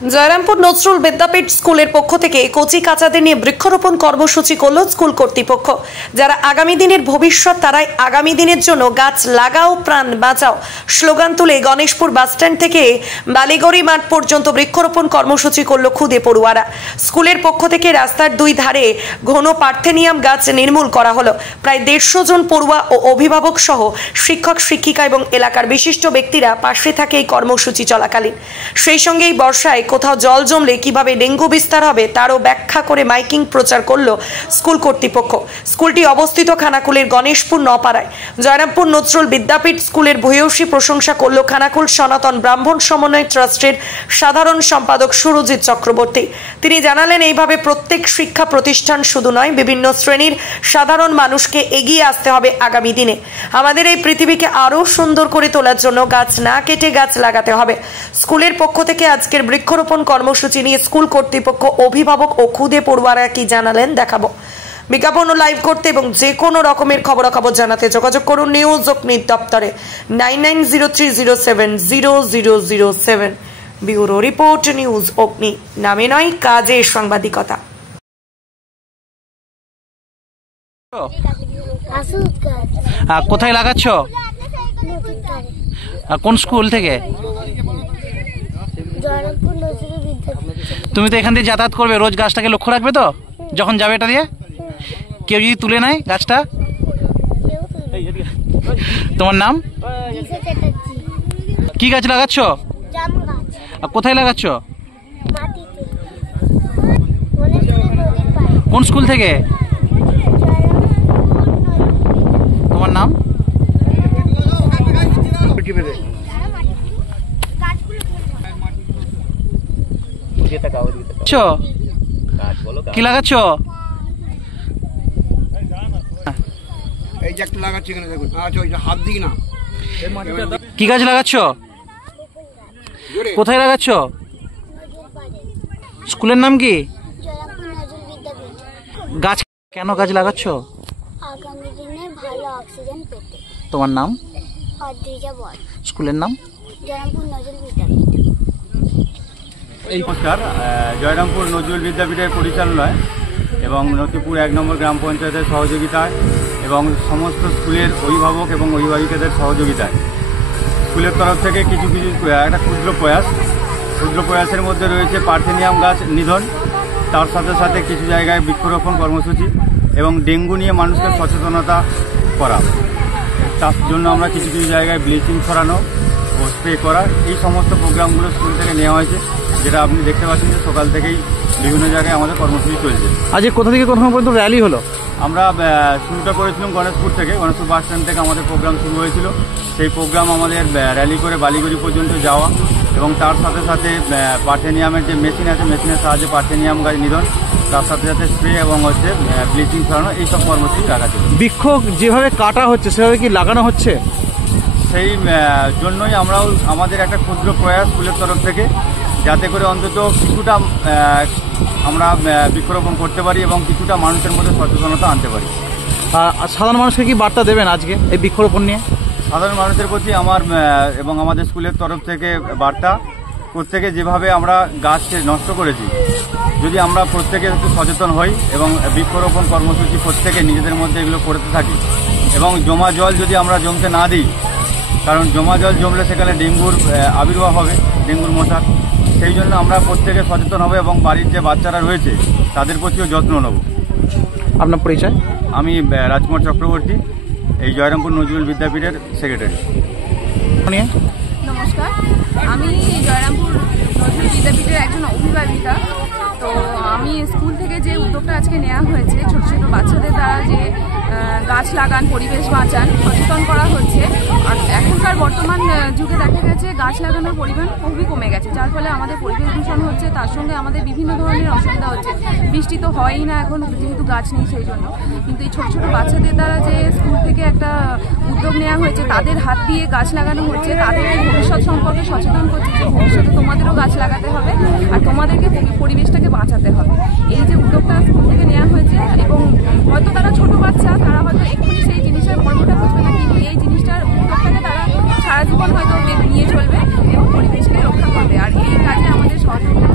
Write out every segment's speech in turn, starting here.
জয়রামপুর নজরুল বিদ্যাপীঠ স্কুলের পক্ষ থেকে কচি কাচাদের নিয়ে বৃক্ষরোপণ কর্মসূচি করল স্কুল কর্তৃপক্ষ। যারা আগামী দিনের ভবিষ্যৎ তারাই আগামী দিনের জন্য গাছ লাগাও প্রাণ বাঁচাও স্লোগান তুলে গণেশপুর বাসস্ট্যান্ড থেকে বালিগড়ি মাঠ পর্যন্ত বৃক্ষরোপণ কর্মসূচি করল খুদে পড়ুয়ারা। স্কুলের পক্ষ থেকে রাস্তার দুই ধারে ঘন পার্থেনিয়াম গাছ নির্মূল করা হলো। প্রায় 150 জন পড়ুয়া ও অভিভাবক সহ শিক্ষক শিক্ষিকা এবং এলাকার বিশিষ্ট ব্যক্তিরা পাশে থাকে এই কর্মসূচি চলাকালীন। সেই সঙ্গে এই বর্ষায় কোথাও জল জমলে কিভাবে ডেঙ্গু বিস্তার হবে তারও ব্যাখ্যা করে মাইকিং প্রচার করলো স্কুল কর্তৃপক্ষ। স্কুলটি অবস্থিত খানাকুলের গণেশপুর নপাড়ায়। জয়রামপুর নজরুল বিদ্যাপীঠ স্কুলের ভূয়সী প্রশংসা করলো খানাকুল সনাতন ব্রাহ্মণ সমন্বয় ট্রাস্টের সাধারণ সম্পাদক সুরজিৎ চক্রবর্তী। তিনি জানালেন, এইভাবে প্রত্যেক শিক্ষা প্রতিষ্ঠান শুধু নয়, বিভিন্ন শ্রেণীর সাধারণ মানুষকে এগিয়ে আসতে হবে আগামী দিনে। আমাদের এই পৃথিবীকে আরো সুন্দর করে তোলার জন্য গাছ না কেটে গাছ লাগাতে হবে। স্কুলের পক্ষ থেকে আজকের বৃক্ষরোপণ কর্মসূচি নিয়ে স্কুল কর্তৃপক্ষ, অভিভাবক ও খুদে পড়ুয়ারা কি জানালেন দেখাবো। বিজ্ঞাপন লাইভ করতে এবং যে কোনো রকমের খবরাখবর জানাতে যোগাযোগ করুন নিউজ অগ্নি দপ্তরে 9903070007। ব্যুরো রিপোর্ট, নিউজ অগ্নি। নামে নয়, কাজে সাংবাদিকতা। কোথায় লাগাচ্ছ? কোন স্কুল থেকে? তুমি তো এখান দিয়ে যাতায়াত করবে, রোজ গাছটাকে লক্ষ্য রাখবে তো যখন যাবে এটা দিয়ে? কেউ যদি তুলে নেয় গাছটা? তোমার নাম কি? গাছ লাগাচ্ছ? কোথায় লাগাচ্ছ? কোন স্কুল থেকে? তোমার নাম? কি লাগাচ্ছ? কি গাছ লাগাচ্ছ? কোথায় লাগাচ্ছ? স্কুলের নাম কি? গাছ কেন গাছ লাগাচ্ছ? তোমার নাম? স্কুলের নাম? নমস্কার। জয়রামপুর নজরুল বিদ্যাপীঠের পরিচালনায় এবং নতিপুর 1 নম্বর গ্রাম পঞ্চায়েতের সহযোগিতায় এবং সমস্ত স্কুলের অভিভাবক এবং অভিভাবিকাদের সহযোগিতায় স্কুলের তরফ থেকে কিছু একটা ক্ষুদ্র প্রয়াসের মধ্যে রয়েছে পার্থেনিয়াম গাছ নিধন, তার সাথে সাথে কিছু জায়গায় বৃক্ষরোপণ কর্মসূচি এবং ডেঙ্গু নিয়ে মানুষকে সচেতনতা করা। তার জন্য আমরা কিছু জায়গায় ব্লিচিং ছড়ানো ও স্প্রে করা, এই সমস্ত প্রোগ্রামগুলো স্কুল থেকে নেওয়া হয়েছে, যেটা আপনি দেখতে পাচ্ছেন যে সকাল থেকেই বিভিন্ন জায়গায় আমাদের কর্মসূচি চলছে। আজ কোথা থেকে কোথা পর্যন্ত র্যালি হলো? আমরা শুরুটা করেছিলাম গণেশপুর থেকে, গণেশপুর বাস স্ট্যান্ড থেকে আমাদের প্রোগ্রাম শুরু হয়েছিল। সেই প্রোগ্রাম আমাদের র্যালি করে বালিগড়ি পর্যন্ত যাওয়া এবং তার সাথে সাথে পার্থেনিয়ামের যে মেশিন আছে, মেশিনের সাহায্যে পার্থেনিয়াম গাছ নিধন, তার সাথে সাথে স্প্রে এবং ব্লিচিং ছড়ানো, এইসব কর্মসূচি রাখা ছিল। বৃক্ষ যেভাবে কাটা হচ্ছে সেভাবে কি লাগানো হচ্ছে? সেই জন্যই আমরাও আমাদের একটা ক্ষুদ্র প্রয়াস স্কুলের তরফ থেকে, যাতে করে অন্তত কিছুটা আমরা বৃক্ষরোপণ করতে পারি এবং কিছুটা মানুষের মধ্যে সচেতনতা আনতে পারি। সাধারণ মানুষকে কি বার্তা দেবেন আজকে এই বৃক্ষরোপণ নিয়ে? সাধারণ মানুষের প্রতি আমার এবং আমাদের স্কুলের তরফ থেকে বার্তা, প্রত্যেকে যেভাবে আমরা গাছ নষ্ট করেছি, যদি আমরা প্রত্যেকে একটু সচেতন হই এবং বৃক্ষরোপণ কর্মসূচি প্রত্যেকে নিজেদের মধ্যে এগুলো করতে থাকি এবং জমা জল যদি আমরা জমতে না দিই, কারণ জমা জল জমলে সেখানে ডেঙ্গুর আবির্ভাব হবে, ডেঙ্গুর মশার। সেই জন্য আমরা প্রত্যেকে সচেতন হব এবং বাড়ির যে বাচ্চারা রয়েছে তাদের প্রতিও যত্ন নেব। আপনার পরিচয়? আমি রাজকুমার চক্রবর্তী, এই জয়রামপুর নজরুল বিদ্যাপীঠের সেক্রেটারি। নমস্কার, আমি জয়রামপুর নজরুল বিদ্যাপীঠের একজন অভিভাবিকা। তো আমি স্কুল থেকে যে উদ্যোগটা আজকে নেওয়া হয়েছে, ছোট ছোট বাচ্চাদের দ্বারা যে গাছ লাগান, পরিবেশ বাঁচান, সচেতন করা হচ্ছে। আর এখনকার বর্তমান যুগে দেখা গেছে গাছ লাগানোর পরিমাণ খুবই কমে গেছে, যার ফলে আমাদের পরিবেশ দূষণ হচ্ছে, তার সঙ্গে আমাদের বিভিন্ন ধরনের অসুবিধা হচ্ছে। বৃষ্টি তো হয়ই না এখন, যেহেতু গাছ নেই সেই জন্য। কিন্তু এই ছোট ছোট বাচ্চাদের দ্বারা যে স্কুল থেকে একটা উদ্যোগ নেওয়া হয়েছে, তাদের হাত দিয়ে গাছ লাগানো হচ্ছে, তাদেরকে ভবিষ্যৎ সম্পর্কে সচেতন করছে যে ভবিষ্যতে তোমাদেরও গাছ লাগাতে হবে আর তোমাদেরকে পরিবেশটাকে বাঁচাতে হবে। এই যে উদ্যোগটা স্কুল থেকে নেওয়া হয়েছে, এবং হয়তো তারা ছোট বাচ্চা, তারা হয়তো এক্ষুনি সেই জিনিসের মর্মটা বুঝবে না, কিন্তু এই জিনিসটার উদ্যোগটাকে তারা সারা জীবন হয়তো নিয়ে চলবে এবং পরিবেশকে রক্ষা করবে। আর এই কাজে আমাদের সহযোগিতা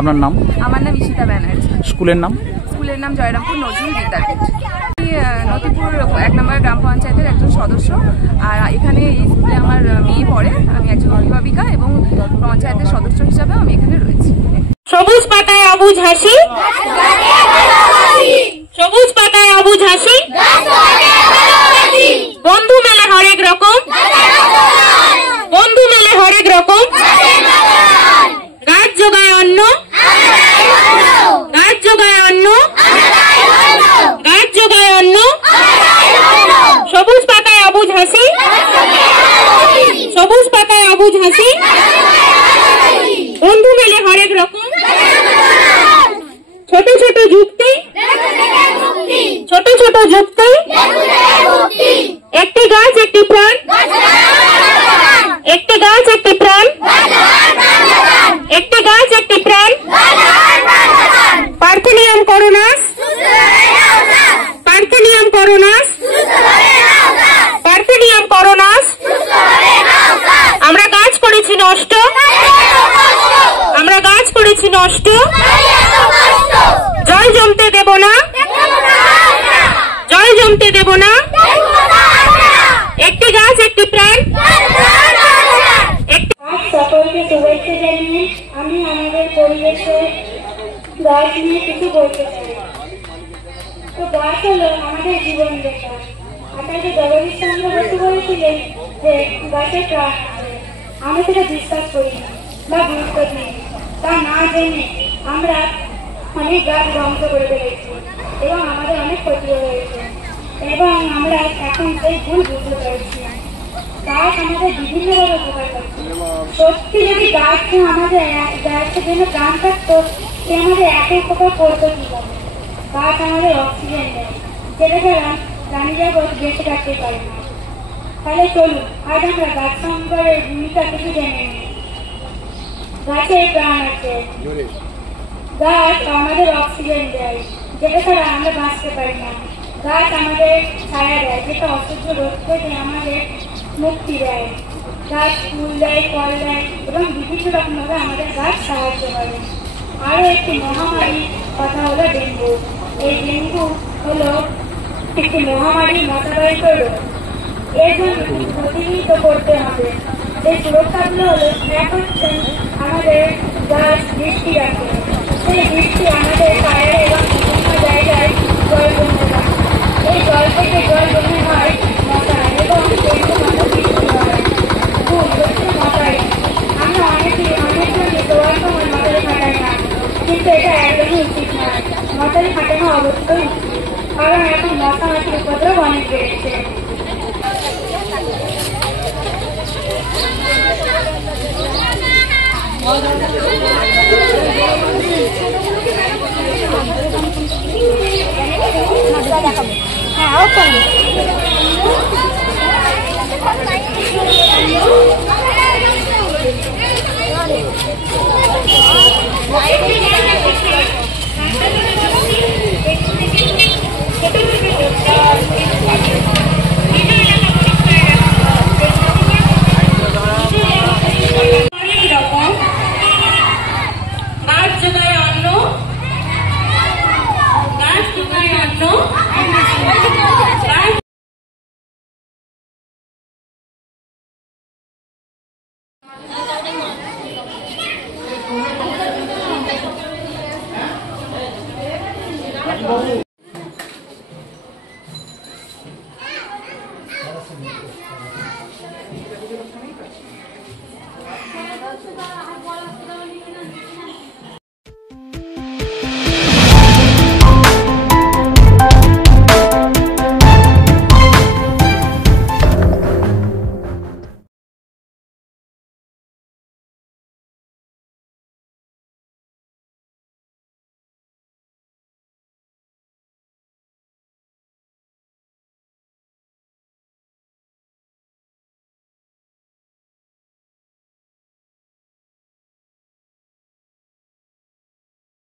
আপনার নাম? আমার নাম ঈশিতা ব্যানার্জি। স্কুলের নাম? স্কুলের নাম জয়রামপুর নজরুল বিদ্যাপীঠ। আমি নতিপুর 1 নম্বর গ্রাম পঞ্চায়েতের একজন সদস্য। আর এখানে এই স্কুলে আমার মেয়ে পড়ে। আমি একজন অভিভাবিকা এবং পঞ্চায়েতের সদস্য হিসাবে আমি এখানে রয়েছি। সবুজ পাতায় অবুঝ হাসি, সবুজ পাতায় অবুঝ হাসি, বন্ধু মেলে হরেক রকম, বন্ধু মেলে হরেক রকম, গাছ যোগায় অন্ন, গাছ যোগায় অন্ন, গাছ যোগায় অন্ন, সবুজ পাতায় অবুঝ হাসি, সবুজ পাতায় অবুঝ হাসি, বন্ধু মেলে হরেক রকম, ছোট ছোট যুক্তি, ছোট ছোট যুক্তি, একটি গাছ একটি প্রাণ, একটি গাছ একটি প্রাণ, একটি গাছ একটি প্রাণ, পার্থেনিয়াম করোনাস, পার্থেনিয়াম করোনাস, পার্থেনিয়াম করোনাস। আমরা গাছ করেছি নষ্ট, আমরা গাছ করেছি নষ্ট, জল জমতে দেব না, জল জমতে দেব না, একটি গাছ একটি প্রাণ। সকলকে শুভেচ্ছা জানিয়ে আমি আমাদের পরিবেশের গাছ নিয়ে কিছু বলতে চাই। তো গাছ হলো আমাদের জীবন রেখা। আপনাকে জগদীশ চন্দ্র বসু বলেছিলেন যে গাছের প্রাণ আছে। আমরা সেটা বিশ্বাস করি না বা গুরুত্ব দিই, তা না জেনে আমরা অনেক গাছ ধ্বংস করে ফেলেছি এবং আমাদের অনেক ক্ষতি হয়েছে এবং আমরা এখন সেই ভুল বুঝতে পারছি। গাছ আমাদের বিভিন্নভাবে উপকার করছে। সত্যি যদি গাছ আমাদের গাছের জন্য প্রাণ থাকতো, সে আমাদের এত উপকার করতো কিভাবে? গাছ আমাদের অক্সিজেন দেয়, যেটা ছাড়া প্রাণী জগৎ বেঁচে থাকতে পারে না। তাহলে চলুন আজ আমরা গাছ সংরক্ষণের ভূমিকা কিছু জেনে নিই। গাছের প্রাণ আছে। গাছ আমাদের অক্সিজেন দেয়, যেটা ছাড়া আমরা বাঁচতে পারি না। গাছ আমাদের ছায়া দেয়, যেটা অসহ্য রোদ থেকে আমাদের মুক্তি দেয়। গাছ ফুল দেয়, ফল দেয় এবং বিভিন্ন রকমভাবে আমাদের গাছ সাহায্য করে। আরও একটি মহামারী কথা হলো ডেঙ্গু। এই ডেঙ্গু হলো একটি মহামারী মশাবাহিত রোগ। এর জন্য প্রতিনিধিত্ব করতে হবে। এই সুরক্ষাগুলো হলো, এক হচ্ছে আমাদের গাছ বৃষ্টি রাখে। সেই বৃষ্টি আমাদের পায়ে এবং বিভিন্ন জায়গায় জল জমে থাকে। এই জল থেকে জল জমে হয় মশা এবং ডেঙ্গু মশা সৃষ্টি হয়। ভুল হচ্ছে মশারি। আমরা অনেকজনই দেওয়ার সময় মশারি খাটাই না, কিন্তু এটা একদমই উচিত নয়। মশারি খাটানো অবশ্যই উচিত, কারণ এখন মশা মাছির উপদ্রব অনেক বেড়েছে।